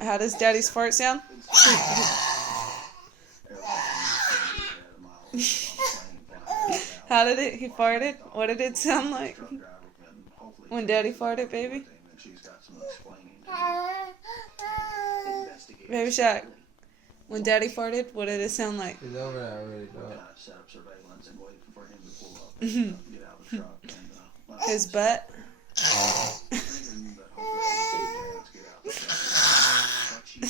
How does Daddy's fart sound? How did it? He farted? What did it sound like? When Daddy farted, baby? Baby Shaq. When Daddy farted, what did it sound like? He's over there already, dog. His butt?